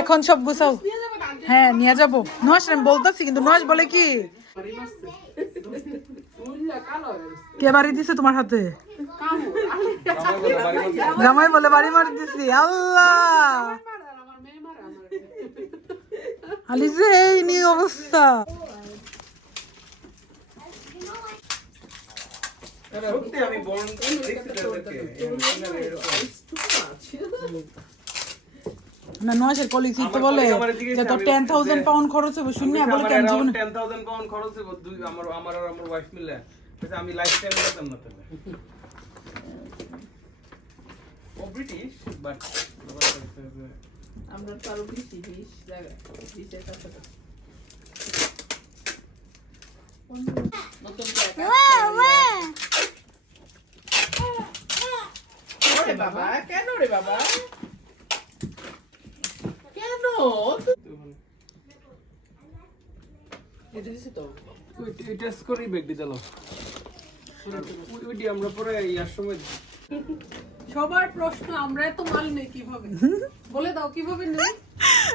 এখন সব গুছাও। হ্যাঁ নিয়ে যাব। নুহাস আমি বলতেছি, কিন্তু নুহাস বলে কি? কে বাড়ি দিছে তোমার হাতে? জামাই বলে বাড়ি মারি দিছি, আল্লাহ! আলিজে এই নিয়ে অবস্থা। সত্যি, আমি বরং তাদেরকে। না নয়শের কলিগ তো বলে যে তোর টেন থাউজেন্ড পাউন্ড খরচ হবে শূন্য বলে কেন জীবনে 10,000 পাউন্ড খরচ হইব দুই আমার আমার আর আমার ওয়াইফ মিলে। আমি লাইফ টাইম যেতাম না তাহলে ও ব্রিটিশ বাট আমরা তো আরও বেশি বিশ জায়গায় বিশের কাছাকাছি। বাবা কেন রে বাবা? ওইটি আমরা পরে ইয়ার সময় সবার প্রশ্ন আমরা এত মাল নেই কীভাবে? বলে দাও কীভাবে নেই?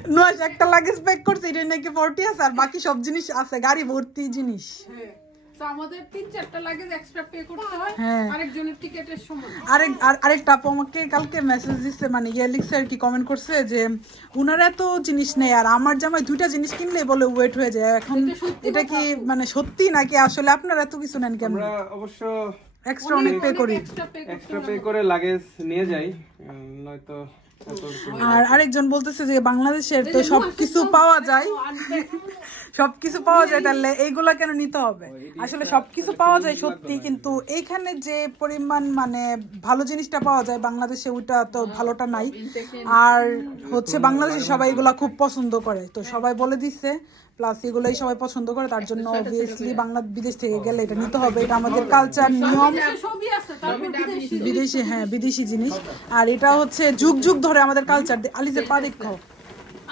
নয়শ একটা লাগেজ প্যাক করছে এটা নাকি ফর্টি আছে আর বাকি সব জিনিস আছে গাড়ি ভর্তি জিনিস। হ্যাঁ। তো আমাদের তিন চারটা লাগেজ এক্সট্রা পে করতে হয় হ্যাঁ। আরেকজনের টিকেটের সময়। আরেক আর আরেকটা আপু আমাকে কালকে মেসেজ দিচ্ছে মানে ইয়ে লিখছে আর কি কমেন্ট করছে যে উনারা এত জিনিস নেই আর আমার জামাই দুইটা জিনিস কিনলে বলে ওয়েট হয়ে যায়। এখন এটা কি মানে সত্যি নাকি আসলে আপনারা এত কিছু নেন কেমন আমরা অবশ্য এক্সট্রা অনেক পে করি। এক্সট্রা পে করে লাগেজ নিয়ে যাই নয়তো আর আরেকজন বলতেছে যে বাংলাদেশের তো সবকিছু পাওয়া যায়। সবকিছু পাওয়া যায় তাহলে এইগুলা কেন নিতে হবে? আসলে সবকিছু পাওয়া যায় সত্যি কিন্তু এইখানে যে পরিমাণ মানে ভালো জিনিসটা পাওয়া যায় বাংলাদেশে ওইটা তো ভালোটা নাই। আর হচ্ছে বাংলাদেশে সবাই এগুলা খুব পছন্দ করে। তো সবাই বলে দিচ্ছে প্লাস এগুলোই সবাই পছন্দ করে তার জন্য অবভিয়াসলি বাংলা বিদেশ থেকে গেলে এটা নিতে হবে। এটা আমাদের কালচার নিয়ম। বিদেশি হ্যাঁ বিদেশি জিনিস। আর এটা হচ্ছে যুগ যুগ ধরে আমাদের কালচার আলিজের পা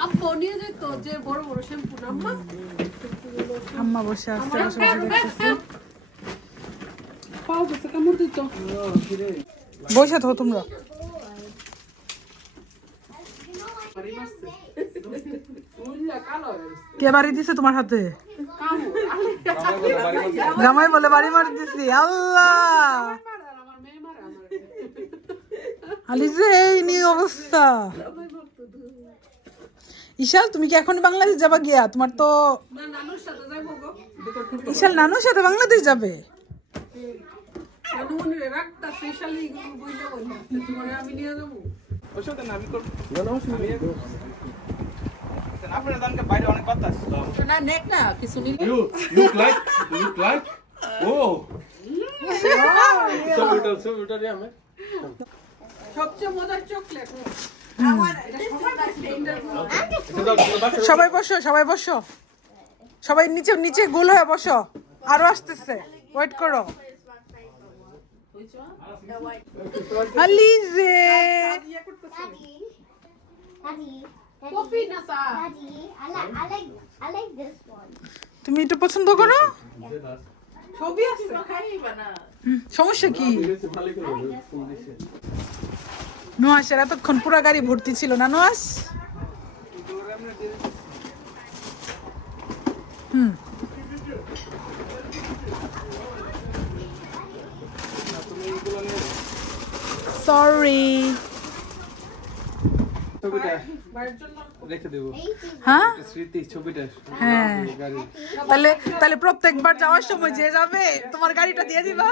নিয়ে যেত যে বড় বড় শ্যাম্পু। আম্মা? বসে আছে বসে বসে দেখতেছে। পাও গেছে কামড় দিত। বসে থাকো তোমরা। কে বাড়ি দিছে তোমার হাতে? জামাই বলে বাড়ি মারি দিছি আল্লাহ! আলিজে এই নিয়ে অবস্থা। ইশাল তুমি কি এখন বাংলাদেশ যাবা গিয়া? তোমার তো না নানুর সাথে যাইবো গো। ইশাল নানুর সাথে বাংলাদেশ যাবে? সবচেয়ে মজার চকলেট। সবাই বসো সবাই বসো। সবাই নিচে নিচে গোল হয়ে বসো। আরও আসতেছে। ওয়েট করো। আলিজে. তুমি এটা পছন্দ করো? ছবি আছে। খাইবা না হুম, সমস্যা কি? নোয়াসের এতক্ষণ পুরা গাড়ি ভর্তি ছিল না নোয়াস হুম। সরি হ্যাঁ? হ্যাঁ। তাহলে তাহলে প্রত্যেকবার যাওয়ার সময় যে যাবে তোমার গাড়িটা দিয়ে দিবা।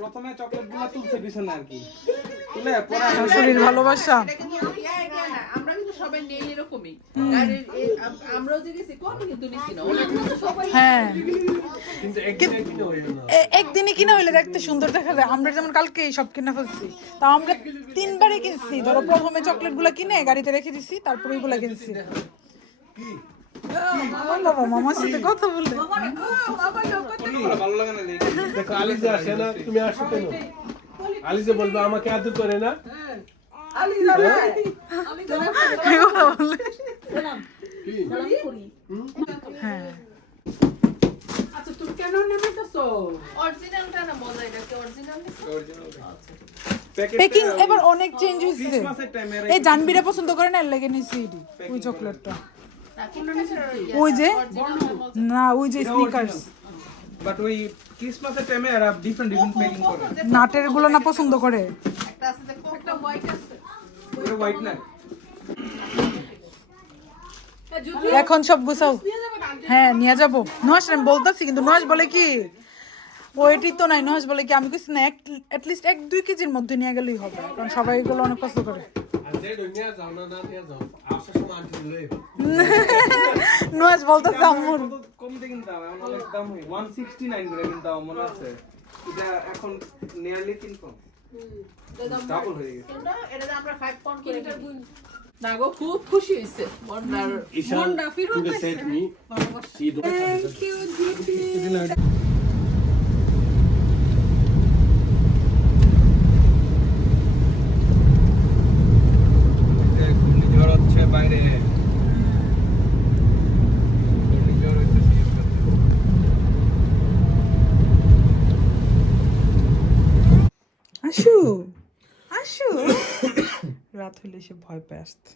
প্রথমে চকলেটগুলো তুলছে পিছনে আর কি। তুলে পরে শাশুড়ির ভালোবাসা। এটা কিন্তু এটা না, আমরা কিন্তু সবাই নেই এরকমই। আর এ- এ- আম- আমরাও যে গেছি কমই কিন্তু নিছি না। ওরা কিন্তু সবাই হ্যাঁ। একদিনে কিনে হইলে দেখতে সুন্দর দেখা যায়। আমরা যেমন কালকে সব কিনে ফেলছি তা আমরা তিনবারে কিনছি। ধরো প্রথমে চকলেটগুলা কিনে গাড়িতে রেখে দিছি তারপরে ওইগুলা কিনছি। আমার বাবা মামার সাথে কথা বললে ভালো লাগে না দেখো আলিজে আসে না তুমি আসো কেন? আলিজে বলবে আমাকে আদর করে না? এই কথা বললে কি হ্যাঁ আচ্ছা তুমি কেন নেমেতেছো অরিজিনালটা না মজা এটা কি অরিজিনাল প্যাকিং এবার অনেক চেঞ্জ হয়েছে এই জানবিরা পছন্দ করে না লেগে নিছি। ওই চকলেটটা ওই যে? না ওই যে স্নিকার্স বাট ওই ক্রিসমাসের টাইমে এরা ডিফারেন্ট ডিফারেন্ট প্যাকিং করে। নাটেরগুলো না পছন্দ করে? একটা আছে যে একটা হোয়াইট আছে। ওটা হোয়াইট না। এখন সব গুছাও। হ্যাঁ নিয়ে যাব। নহাস আমি বলতেছি কিন্তু নহাস বলে কি ওইটি তো নাই। নহাস বলে কি আমি কিছু না অ্যাটলিস্ট এক দুই কেজির মধ্যে নিয়ে গেলেই হবে। কারণ সবাই এগুলো অনেক পছন্দ করে। আর যে দুনিয়া যাও না না নিয়ে যাও। আসার সময় আনতে দিলে নহাস বলতেছে আম্মুর। কম দিয়ে কিনতে এখন অনেক দাম হয়ে 169 করে কিনতে হবে মনে আছে। এটা এখন নিয়ারলি তিন কম ডাবল হয়ে গেছে। এটা এটা আমরা 5 পাউন্ড করে কিনি না গো খুব খুশি today said me she thank you রাত হলে সে ভয় পেয়ে আসতে